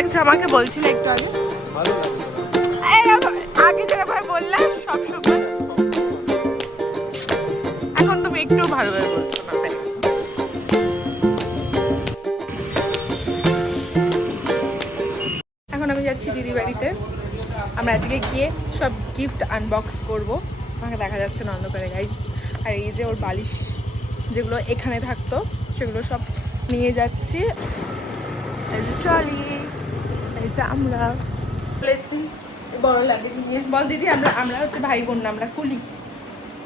লাগছে আমাকে বলছিল একটু আগে। আগে যেভাবে বললাম সবসময়, এখন তুমি একটু ভালোভাবে বলছো না। এখন আমি যাচ্ছি দিদি বাড়িতে। আমরা আজকে গিয়ে সব গিফট আনবক্স করব। আমাকে দেখা যাচ্ছে না অন্ধকারে গাইস। আর এই যে ওর বালিশ যেগুলো এখানে থাকতো সেগুলো সব নিয়ে যাচ্ছি। চলি এই যে আমরা বড় লাগেজ নিয়ে। বল দিদি, আমরা হচ্ছে ভাই বোন না, আমরা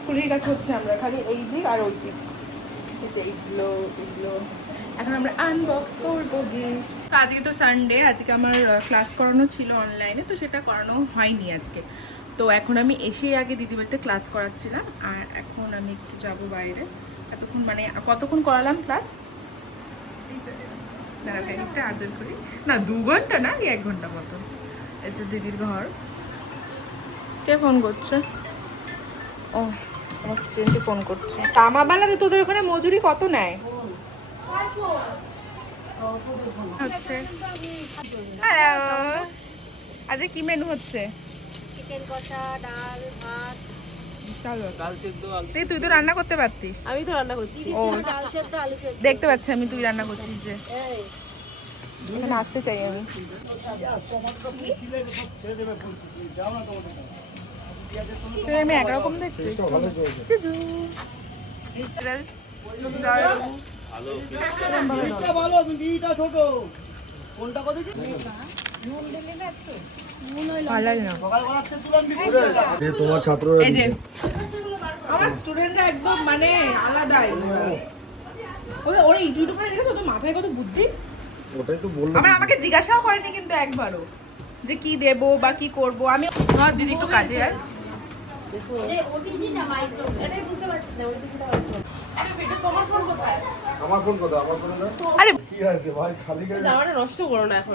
কুলির কাছে হচ্ছে আমরা খালি এই দিক আর ওই দিক। এই যে এগুলো এখন আমরা আনবক্স করবো গিফট। তো আজকে তো সানডে, আজকে আমার ক্লাস করানো ছিল অনলাইনে, তো সেটা করানো হয়নি আজকে। তো এখন আমি এসেই আগে দিদি বাড়িতে ক্লাস করাচ্ছিলাম, আর এখন আমি একটু যাব বাইরে। এতক্ষণ মানে কতক্ষণ করালাম ক্লাস? দাঁড়া একটা আদর করি না, 2 ঘন্টা না, 1 ঘন্টা মতো। এই যে দিদির ঘর। কে ফোন করছে? ও আমার স্টুডেন্টই ফোন করছে। কামা বানাতে তোদের ওখানে মজুরি কত নেয়? হচ্ছে আজকে কি মেনু হচ্ছে? চিকেন কষা, ডাল, ভাত। তুই তো রান্না করতে পারতিস। আমি তো রান্না করছি। ও ডাল সেদ্ধ, আলু সেদ্ধ। দেখতে পাচ্ছি আমি তুই রান্না করছিস যে। এখানে আসতে চাই আমি। তুই আমি একরকম দেখছি। তোমার ছাত্র আমার স্টুডেন্টরা একদম মানে আলাদাই। ওরা ইউটিউবে দেখেছো তো, মাথায় কত বুদ্ধি। ওটাই তো বললাম, আমাকে জিজ্ঞাসাও করেনি কিন্তু একবারও যে কি দেব বা কি করব। আমি দিদি একটু কাজে আর আমার ফোন কোথায়? আমার ফোনে না। আরে কি আছে ভাই, খালি খালি জামাটা নষ্ট করো না এখন।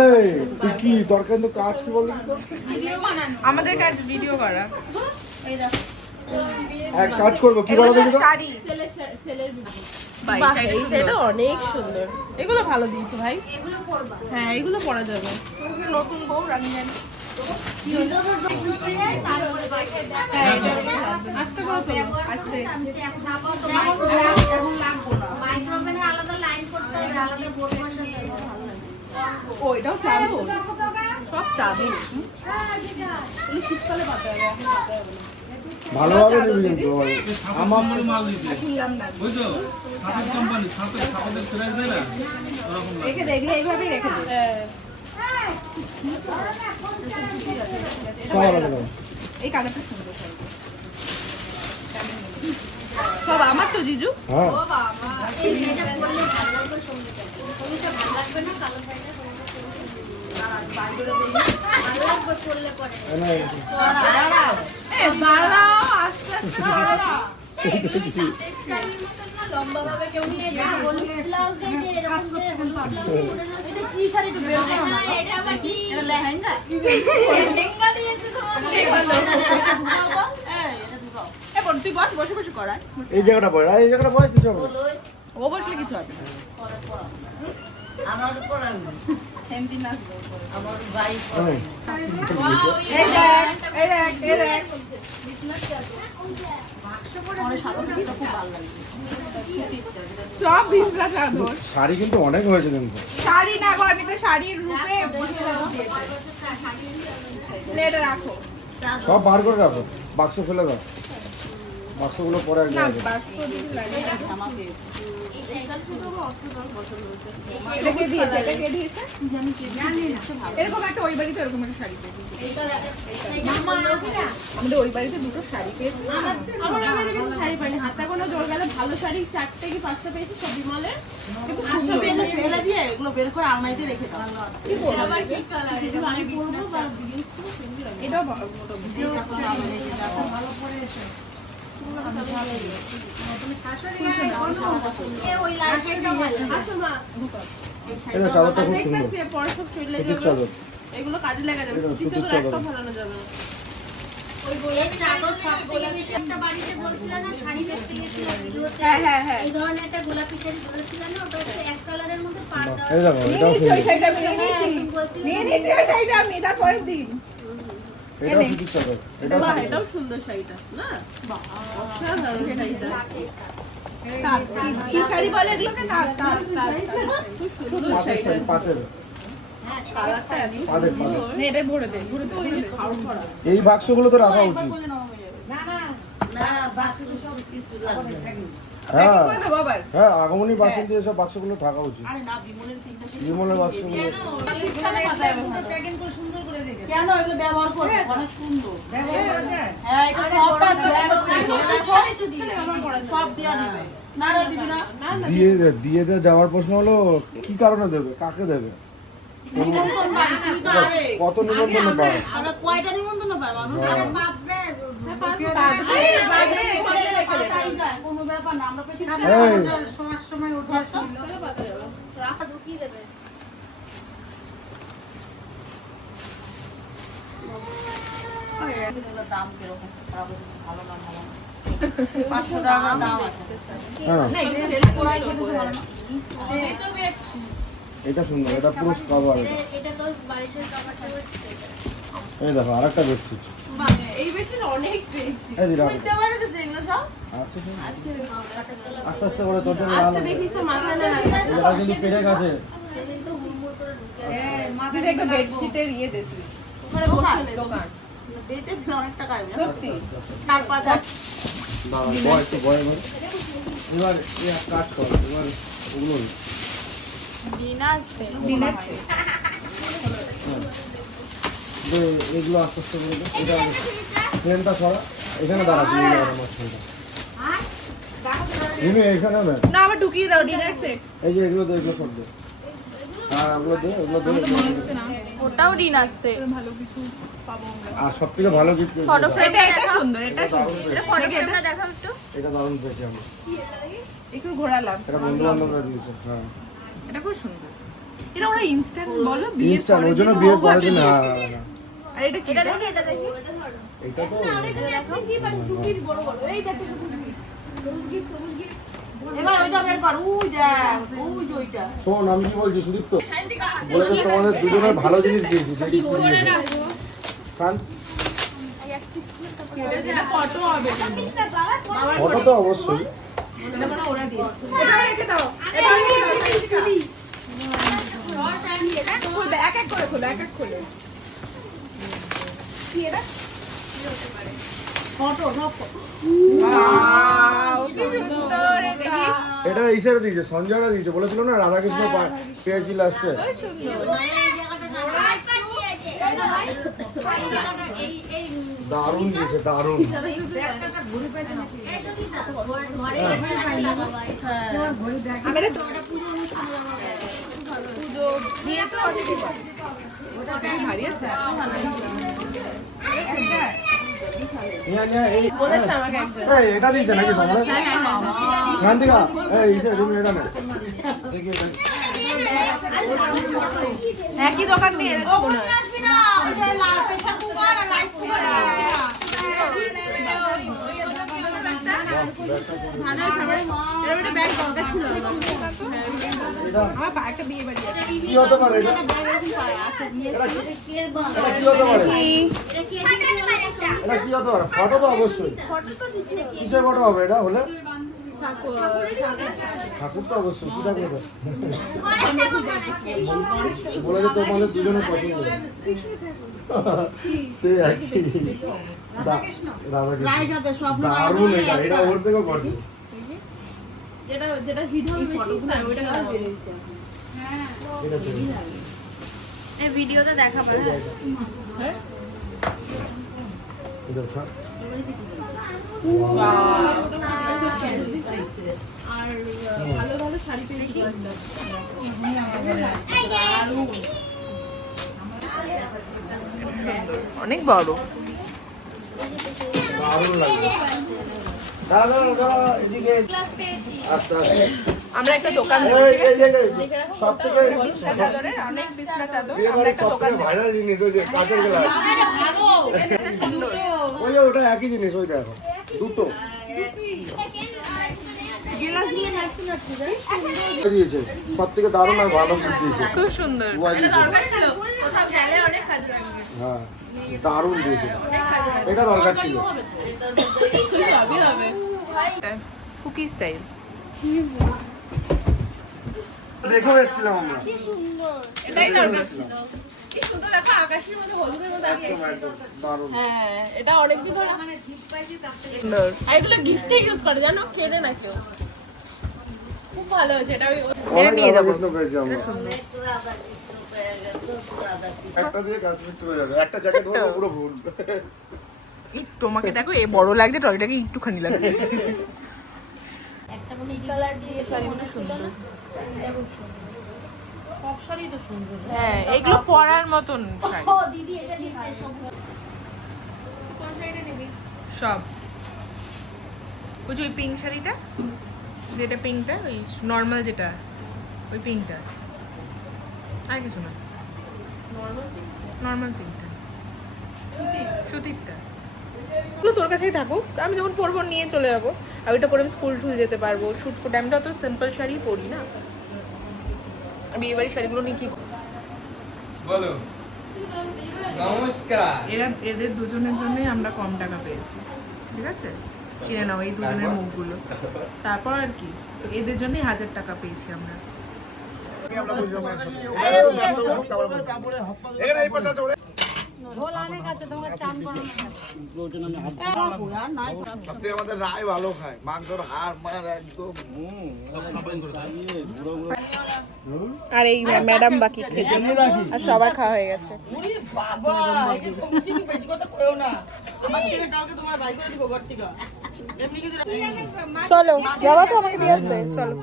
এই তুই কি দরকার তো কাজ কি বললি তো? আমাদের কাজ ভিডিও করা। এক কাজ করবো কি বলো দেখি তো? শাড়ি এই সেটা অনেক সুন্দর। এগুলো ভালো দিয়েছে ভাই। হ্যাঁ, এগুলো পরা যাবে। নতুন বউ রাঙিয়ান। আস্তে করো তো, আস্তে। মাইক্রোওভেনে আলাদা লাইন করতে হবে, আলাদা বোর্ড বসাতে হবে। ভালো লাগে। ও এটাও চাদর, সব চাদর। শীতকালে পাতে হবে, এখন পাতে হবে না। ভালোভাবে নিবি কিন্তু আমার শুনলাম না। বুঝছো সাপের কোম্পানি সাপের প্রাইস দেয় না ওরকম না। রেখে দে, এগুলো এইভাবেই রেখে দে। এই কালারটা সুন্দর সব আমার তো জিজু। হ্যাঁ এই এটা পরলে ভালো লাগবে, সঙ্গীটা ভালো লাগবে না, কালো শাড়িটা ভালো লাগবে পরলে পরে। লম্বা ভাবে কেউ নিয়ে হলুদ ব্লাউজ দিয়ে এরকম করে হলুদ ব্লাউজ পরে না। এটা কি শাড়ি তো বের করো না। এটা আবার কি? এটা লেহেঙ্গা। লেহেঙ্গা দিয়েছে তোমাকে। এটা ঢুকাও। এখন তুই বস, বসে বসে করায়। এই জায়গাটা পড়ে, এই জায়গাটা পড়ে কিছু হবে না। ও বসলে কিছু হবে না। আমার উপর এমনি নাচবো। আমার ভাই হ্যাঁ। এই দেখ, এই দেখ, এই দেখ। সব বিছনা চাদর। শাড়ি কিন্তু অনেক হয়েছে কিন্তু। শাড়ি না গো, আমি একটা শাড়ির রূপে বিছনা দিয়েছি। এটা রাখো। সব বার করে রাখো, বাক্স ফেলে দাও, বাক্সগুলো পরে এক না জায়গায়। বাক্স দিতে লাগে না। এটা কে দিয়েছে? এটা কে দিয়েছে? এরকম একটা ওই বাড়িতে এরকম একটা শাড়ি পেয়েছি। আমাদের ওই বাড়িতে দুটো শাড়ি পেয়েছি। আমার আমি দেখেছি শাড়ি পাইনি। হাতে কোনো জোর গেলে ভালো শাড়ি 4টে কি 5টা পেয়েছি, সব বিমলের। কিন্তু সুন্দর ফেলে দিয়ে এগুলো বের করে আলমারিতে রেখে দাও। কি বলবো? আবার কি কালার? এটা আমি বিছনা চাদর দিয়ে সুন্দর লাগে। এটাও মোটামুটি ভালো পরে এসো। ওই লাইটটা ভালো। আসো মা। এই যে চাদরটা খুব সুন্দর, দেখতেছি পরে সব চলে সুতির যাবে। চাদর। এগুলো কাজে লাগা যাবে। এটা সুতির সুতির চাদর চাদর। একটা ফেলানো যাবে না। এই চাদর সব থেকে বেশি একটা বাড়িতে বলছিল না শাড়ি দেখতে গেছিলাম ভিডিওতে। হ্যাঁ। এই ধরনের একটা গোলাপি শাড়ি বলেছিল না, ওটা হচ্ছে এক কালারের মধ্যে পাড় দেওয়া। এই দেখো এটাও ওই সুন্দর, শাড়িটা আমি নিয়ে নিয়েছি। নিয়ে নিয়েছি ওই শাড়িটা আমি তারপরের দিন। এটাও সুতির চাদর, এটাও বাহ, সুতির এটাও চাদর। সুন্দর শাড়িটা না? অসাধারণ শাড়িটা। কি শাড়ি বলে এগুলোকে? খুব সুন্দর পাতের শাড়িটা। শাড়ি, পাতের কালারটা এত পাতের সুন্দর। নে, এটা ভরে দে। খাও করা। এই বাক্সগুলো তো রাখা উচিত। হ্যাঁ করে দেবো আবার। হ্যাঁ, আগমনী বাসন্তী এসব বাক্সগুলো থাকা উচিত। বিমলের বাক্সগুলো শীতকালে পাতায় ব্যবহার হয়। কেন এগুলো ব্যবহার করবে? অনেক সুন্দর। হ্যাঁ। হ্যাঁ, এটা সফট আছে। ব্যবহার করা যায়। সব দেয়া দিবে। না রে দিবি না? দিয়ে যাওয়ার প্রশ্ন হলো কি কারণে দেবে, কাকে দেবে, নিমন্ত্রণ বাড়ি, তুই তো আরে। কত নিমন্ত্রণ পাবে। তাহলে কয়টা নিমন্ত্রণ পায় মানুষ? হ্যাঁ। তাই যায়, কোনো ব্যাপার না। আমরা পেতে এই, রাখা ঢুকিয়ে দেবে। এগুলোর দাম কিরকম? খারাপ হচ্ছে, ভালো না ভালো না। 500 টাকা দাম আছে। হ্যাঁ কোরাই খেতে ভালো না। এটা সুন্দর, এটা পুরো কভার। এটা তোর বালিশের কভার টাভার এই দেখো আরেকটা বেডশিট। এই বেশি অনেক পেয়েছি। এই দিরা বুঝতে পারতেছে এগুলো সব? আছে তো? আস্তে আস্তে করে তোর জন্য আস্তে দেখিস তো মাথা না এটা কিন্তু পেরে গেছে। সেদিন তো হুড়মুড় করে ঢুকে আছে। তুই একটা বেডশিটের ইয়ে দে তুই। ওখানে বসে নে। দোকান। বেচে দিলে অনেক টাকা হবে না? সত্যি। 4-5 হাজার। দাঁড়া, বয় একটু বয় এবার। এবার এক কাজ কর, এবার ওগুলো ডিনার এগুলো আস্তে আস্তে করে দে। এটা ফ্রেমটা সরা, এখানে দাঁড়া তুমি মাঝখানটা। তুমি এখানে না, না আবার ঢুকিয়ে দাও ডিনার সেট। এই যে এগুলো দে, এগুলো সব দে। হ্যাঁ ওগুলো দে, ওগুলো দে। ওটাও ডিন আসছে। ভালো কিছু পাবো আমরা। আর সব থেকে ভালো গিফট ফটো ফ্রেম এটা সুন্দর, এটা সুন্দর। এটা ফটো ফ্রেমটা দেখাও একটু। এটা দারুণ পেয়েছি আমরা। একটু ঘোরালাম। এটা বন্ধু বান্ধবরা দিয়েছে। হ্যাঁ এটা খুব সুন্দর। এটা ওরা ইনস্ট্যান্ট বলো বিয়ের ইনস্ট্যান্ট, পরের ওই জন্য দিন বিয়ের over পরের দিন। দিন। হ্যাঁ হ্যাঁ, হ্যাঁ। আর এটা কি? এটা দেখি, এটা দেখি। এটা তো এবার ওইটা বের কর। উই দেখ, উই যে ওইটা। শোন, আমি কি বলছি সুদীপ্ত, বলেছে তোমাদের দুজনের ভালো জিনিস দিয়েছি। যেটি শান্ত, এটা ফটো হবে। ফটো তো অবশ্যই। এটা মানে ওরা দিয়ে। এটা রেখে দাও। এটা রেখে দাও। খুলবে, এক এক করে খোলো, এক এক খোলো। কি এটা? ফটো সব ওয়াও, কি সুন্দর এটা। এটা ইসের দিয়েছে, সঞ্জয়রা দিয়েছে। বলেছিল না রাধাকৃষ্ণ পেয়েছি লাস্টে। এই জায়গাটা দারুণ দিয়েছে, দারুণ। আমি এটা পুজো দিয়ে তো অনেক ওটা ভারী আছে। এই বলেছে আমাকে একজন। এই, এটা দিয়েছে নাকি তোমরা? শান্তিকা, এই ইসে তুমি এটা না দেখি এটা। একই দোকান দিয়ে এনেছে মনে হয়। আসবি না। ওই যে লাল প্রেসার কুকার আর রাইস কুকার আসবি না। এরকম একটা ব্যাগ দরকার ছিল আমার। এটা আমার একটা বিয়ে বাড়ি আছে। কি হতে পারে? এটা এটা কি হতে পারে? এটা কি হতে পারে? ফটো তো অবশ্যই। কিসের ফটো হবে এটা হলে? ঠাকুর তো অবশ্যই। কি ঠাকুর এটা? বলেছে তোমাদের দুজনের পছন্দ। সে একই রাধাকৃষ্ণ। রাইটাতে স্বপ্ন দারুণ এটা, এটা ওর থেকেও কঠিন। যেটা যেটা হিট হবে বেশি না ওইটা হবে। এটা ছিল। এই ভিডিওতে দেখাবো হ্যাঁ। এটা ছাড়। আর ভালো ভালো শাড়ি পেয়েছি। অনেক বড়। দারুণ লাগবে। দাঁড়া দাঁড়া দাঁড়া, এদিকে আস্তে আস্তে। আমরা একটা দোকান সব থেকে চাদরের অনেক বিছনা চাদর বিয়ে আমরা বাড়ির একটা সব দোকান থেকে ভাইরাল জিনিস ওই যে কাঁচের গ্লাস। ভালো। সুন্দর। ওই যে ওটা একই জিনিস, ওই দেখো দুটো দিয়েছে, সব থেকে দারুণ আর ভালো gift দিয়েছে। খুব সুন্দর। মোবাইল এটা দিয়েছে। দরকার ছিল, কোথাও গেলে অনেক কাজে লাগবে। হ্যাঁ দারুণ দিয়েছে, অনেক কাজে লাগবে। এটা দরকার ছিল। কুকি স্টাইল। দেখেও এসেছিলাম আমরা। এটাই দরকার ছিল। কি সুন্দর দেখো, আকাশের মধ্যে হলুদের মধ্যে আগে একদম একদম দারুণ। হ্যাঁ, এটা অনেকদিন ধরে সুন্দর। আর এগুলো গিফটে ইউজ করে, জানো, কেনে না কেউ। খুব ভালো হয়েছে এটা। আমি এটা অনেক নিয়ে যাবো। কৃষ্ণ পেয়েছি আমরা। সুন্দর। একটা দিয়ে কাজ মিট হয়ে যাবে, একটা জ্যাকেট হলো পুরো ভুল। তোমাকে দেখো এ বড় লাগছে, ট্রলিটাকে একটুখানি লাগছে। একটা মনে কালার দিয়ে শাড়িগুলো সুন্দর। সব শাড়ি তো সুন্দর। হ্যাঁ, এগুলো পরার মতন শাড়ি। ও দিদি এটা দিচ্ছে সব কোন শাড়িটা নিবি? সব। ওই যে ওই পিঙ্ক শাড়িটা, যেটা পিঙ্কটা, ওই নর্মাল যেটা, ওই পিঙ্কটা, আর কিছু না। নর্মাল পিঙ্কটা, সুতিরটা। ওগুলো তোর কাছেই থাকুক, আমি যখন পরবো নিয়ে চলে যাবো। আর ওইটা পরে আমি স্কুল টুল যেতে পারবো, শুট ফুট। আমি তো অত সিম্পল শাড়ি পরি না। বিয়ে বাড়ির শাড়িগুলো নিয়ে কি করব? বলো নমস্কার। এদের দুজনের জন্যই আমরা কম টাকা পেয়েছি, ঠিক আছে? চিনে নাও এই দুজনের মুখগুলো। তারপর আর কি, এদের জন্যই 1000 টাকা পেয়েছি আমরা। সবথেকে আমাদের রায় ভালো খায়, মাংসর হাড় মার একদম। আর এই ম্যাডাম বাকি খেতে, আর সবার খাওয়া হয়ে গেছে। বাবা, এই যে তুমি কিন্তু বেশি কথা কইও না। আমার ছেলে কালকে তোমার বাই করে দিব ঘর থেকে। এমনি কিন্তু চলো যাওয়া তো, আমাকে দিয়ে আসবে। চলো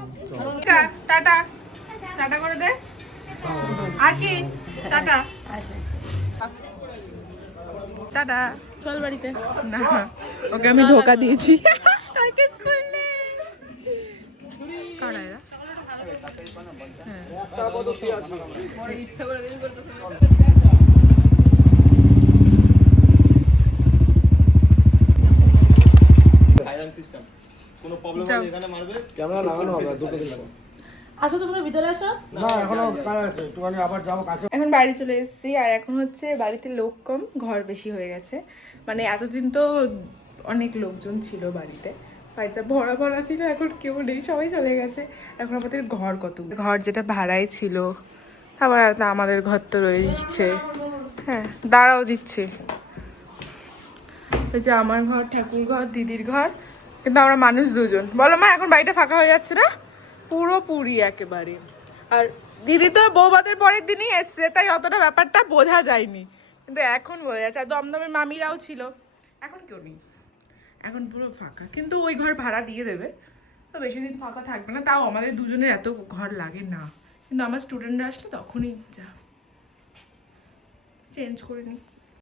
টাটা, টাটা করে দে। আসি, টাটা। টাটা, চল বাড়িতে। না, ওকে আমি ধোকা দিয়েছি। কালকে স্কুল নেই। কারা এরা? ক্যামেরা লাগানো হবে আর দুটো দিন পর। আসো, তোমরা ভিতরে আসো। না এখনো কাজ আছে, একটুখানি আবার যাবো কাছে। এখন বাড়ি চলে এসেছি, আর এখন হচ্ছে বাড়িতে লোক কম, ঘর বেশি হয়ে গেছে। মানে এতদিন তো অনেক লোকজন ছিল বাড়িতে, বাড়িটা ভরা ভরা ছিল, এখন কেউ নেই, সবাই চলে গেছে। এখন আমাদের ঘর কত, ঘর যেটা ভাড়ায় ছিল, আবার আমাদের ঘর তো রয়েছে। হ্যাঁ, দাঁড়াও দিচ্ছে। ওই যে আমার ঘর, ঠাকুর ঘর, দিদির ঘর, কিন্তু আমরা মানুষ দুজন। বলো মা, এখন বাড়িটা ফাঁকা হয়ে যাচ্ছে না? পুরোপুরি একেবারে। আর দিদি তো বৌভাতের পরের দিনই এসছে, তাই অতটা ব্যাপারটা বোঝা যায়নি, কিন্তু এখন বোঝা যাচ্ছে। আর দমদমের মামিরাও ছিল, এখন কেউ নেই, এখন পুরো ফাঁকা। কিন্তু ওই ঘর ভাড়া দিয়ে দেবে, তো বেশি দিন ফাঁকা থাকবে না। তাও আমাদের দুজনের এত ঘর লাগে না, কিন্তু আমার স্টুডেন্টরা আসলে তখনই যা চেঞ্জ করে নিই।